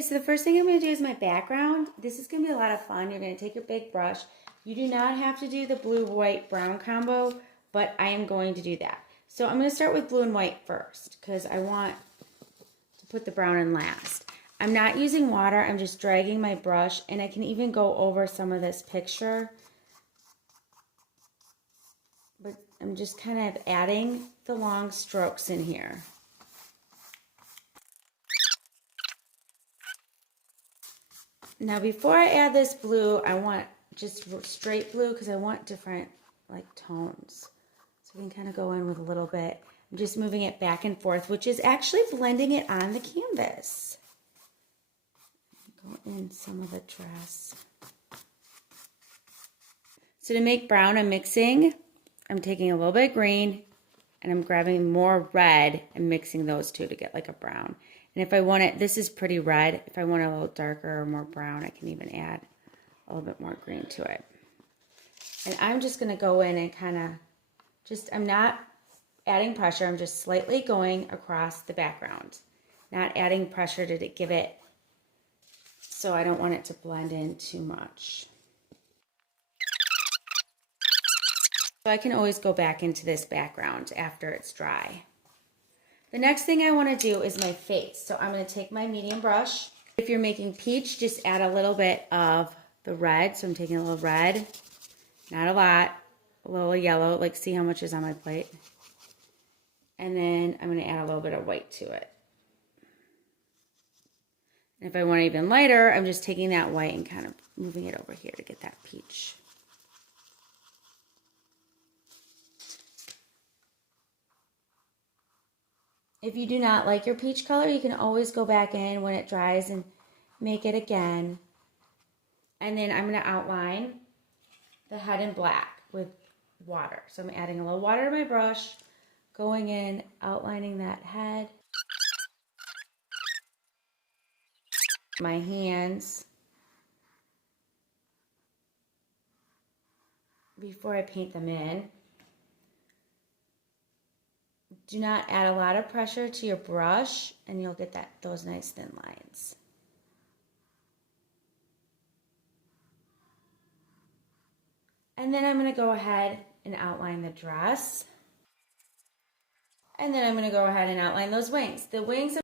Okay, so the first thing I'm going to do is my background. This is going to be a lot of fun. You're going to take your big brush. You do not have to do the blue, white, brown combo, but I am going to do that. So I'm going to start with blue and white first because I want to put the brown in last. I'm not using water. I'm just dragging my brush, and I can even go over some of this picture. But I'm just kind of adding the long strokes in here. Now before I add this blue, I want just straight blue because I want different like tones. So we can kind of go in with a little bit. I'm just moving it back and forth, which is actually blending it on the canvas. Go in some of the dress. So to make brown, I'm taking a little bit of green and I'm grabbing more red and mixing those two to get like a brown. And if I want it, this is pretty red. If I want it a little darker or more brown, I can even add a little bit more green to it. And I'm just going to go in and kind of I'm not adding pressure. I'm just slightly going across the background. Not adding pressure to give it, so I don't want it to blend in too much. So I can always go back into this background after it's dry. The next thing I want to do is my face. So I'm going to take my medium brush. If you're making peach, just add a little bit of the red. So I'm taking a little red, not a lot, a little yellow, like see how much is on my plate. And then I'm going to add a little bit of white to it. And if I want it even lighter, I'm just taking that white and kind of moving it over here to get that peach. If you do not like your peach color, you can always go back in when it dries and make it again. And then I'm going to outline the head in black with water. So I'm adding a little water to my brush, going in, outlining that head. My hands before I paint them in. Do not add a lot of pressure to your brush and you'll get those nice thin lines. And then I'm going to go ahead and outline the dress. And then I'm going to go ahead and outline those wings. The wings.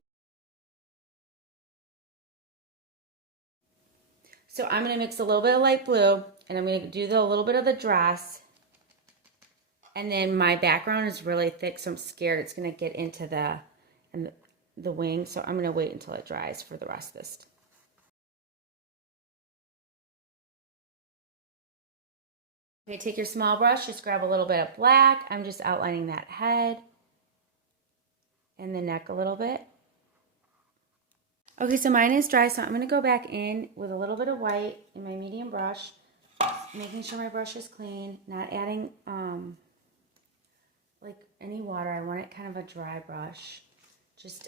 So I'm going to mix a little bit of light blue and I'm going to do a little bit of the dress. And then my background is really thick, so I'm scared it's going to get into the wing. So I'm going to wait until it dries for the rest of this. Okay, take your small brush, just grab a little bit of black. I'm just outlining that head and the neck a little bit. Okay, so mine is dry, so I'm going to go back in with a little bit of white in my medium brush, making sure my brush is clean, not adding like any water. I want it kind of a dry brush.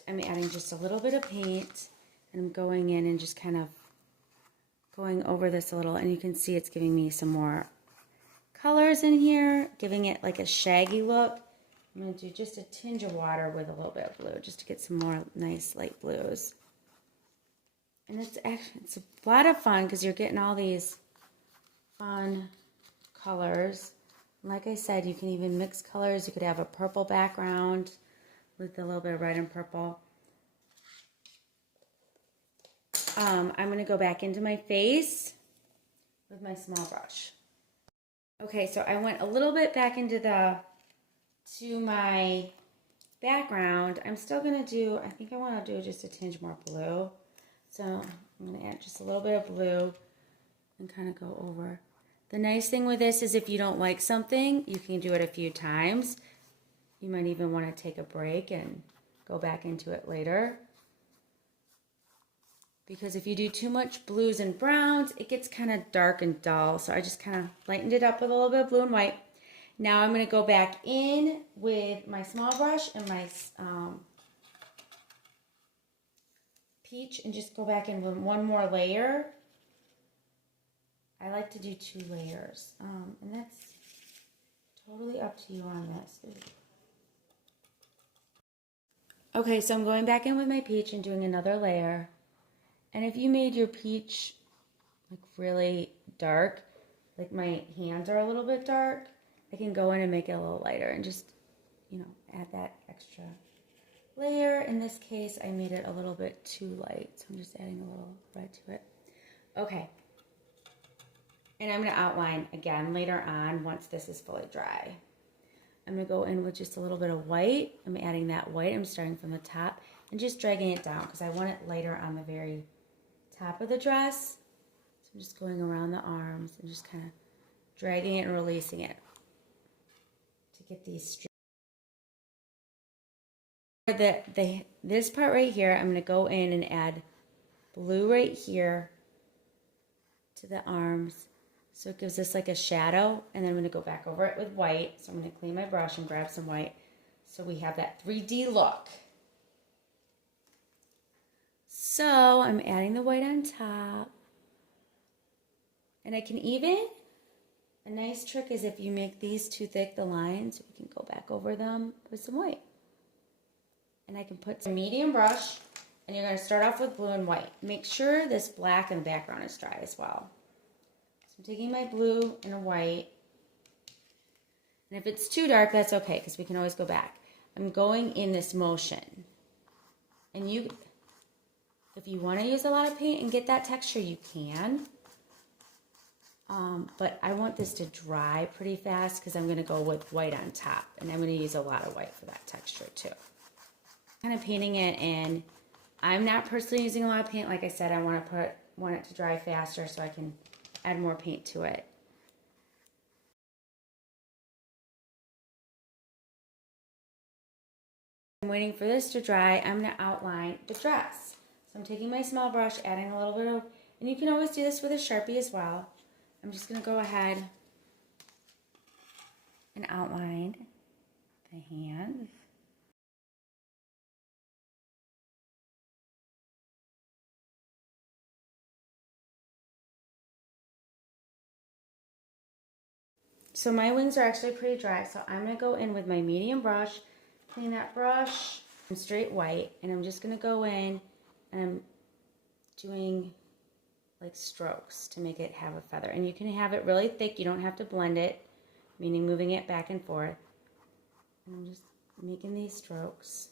I'm adding just a little bit of paint and I'm going in and just kind of going over this a little, and you can see it's giving me some more colors in here, giving it like a shaggy look. I'm going to do just a tinge of water with a little bit of blue just to get some more nice light blues. And it's a lot of fun because you're getting all these fun colors. Like I said, you can even mix colors. You could have a purple background with a little bit of red and purple. I'm going to go back into my face with my small brush. Okay, so I went a little bit back into to my background. I'm still going to do, I think I want to do just a tinge more blue. So I'm going to add just a little bit of blue and kind of go over. The nice thing with this is if you don't like something, you can do it a few times. You might even want to take a break and go back into it later. Because if you do too much blues and browns, it gets kind of dark and dull. So I just kind of lightened it up with a little bit of blue and white. Now I'm going to go back in with my small brush and my peach and just go back in with one more layer. I like to do 2 layers, and that's totally up to you on this. Okay, so I'm going back in with my peach and doing another layer. And if you made your peach like really dark, like my hands are a little bit dark, I can go in and make it a little lighter and just, you know, add that extra layer. In this case, I made it a little bit too light, so I'm just adding a little red to it. Okay. And I'm going to outline again later on once this is fully dry. I'm going to go in with just a little bit of white. I'm adding that white. I'm starting from the top and just dragging it down because I want it lighter on the very top of the dress. So I'm just going around the arms and just kind of dragging it and releasing it to get these streaks. This part right here, I'm going to go in and add blue right here to the arms. So it gives us like a shadow, and then I'm going to go back over it with white. So I'm going to clean my brush and grab some white so we have that 3D look. So I'm adding the white on top. And I can even, a nice trick is if you make these too thick, the lines, we can go back over them with some white. And I can put some medium brush, and you're going to start off with blue and white. Make sure this black in the background is dry as well. I'm taking my blue and a white, and if it's too dark, that's okay, because we can always go back. I'm going in this motion, and if you want to use a lot of paint and get that texture, you can, but I want this to dry pretty fast, because I'm going to go with white on top, and I'm going to use a lot of white for that texture too. Kind of painting it in. I'm not personally using a lot of paint. Like I said, I want it to dry faster so I can add more paint to it. I'm waiting for this to dry. I'm going to outline the dress. So I'm taking my small brush, adding a little bit of, and you can always do this with a Sharpie as well. I'm just going to go ahead and outline the hands. So my wings are actually pretty dry, so I'm going to go in with my medium brush, clean that brush, and straight white, and I'm just going to go in and I'm doing like strokes to make it have a feather. And you can have it really thick, you don't have to blend it, meaning moving it back and forth. And I'm just making these strokes.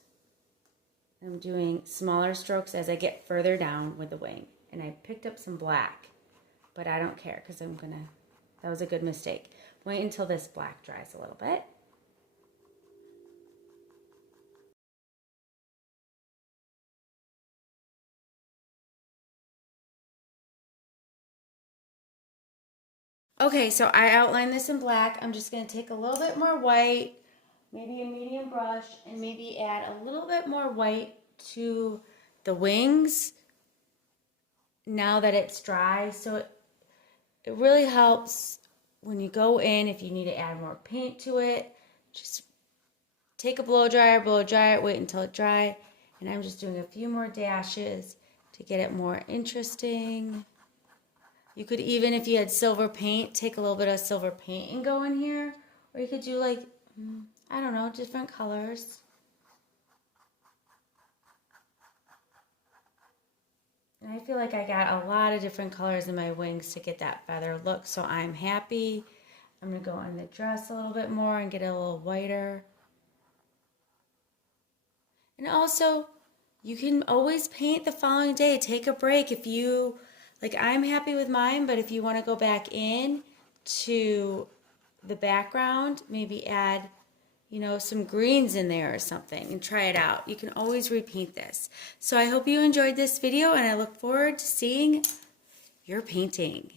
I'm doing smaller strokes as I get further down with the wing. And I picked up some black, but I don't care because that was a good mistake. Wait until this black dries a little bit. Okay, so I outlined this in black. I'm just going to take a little bit more white, maybe a medium brush, and maybe add a little bit more white to the wings now that it's dry. So it really helps when you go in, if you need to add more paint to it, just take a blow dryer, it, wait until it dry. And I'm just doing a few more dashes to get it more interesting. You could even, if you had silver paint, take a little bit of silver paint and go in here. Or you could do like, I don't know, different colors. And I feel like I got a lot of different colors in my wings to get that feather look, so I'm happy. I'm going to go on the dress a little bit more and get it a little whiter. And also, you can always paint the following day. Take a break if you, like I'm happy with mine, but if you want to go back in to the background, maybe add, you know, some greens in there or something and try it out. You can always repaint this. So I hope you enjoyed this video and I look forward to seeing your painting.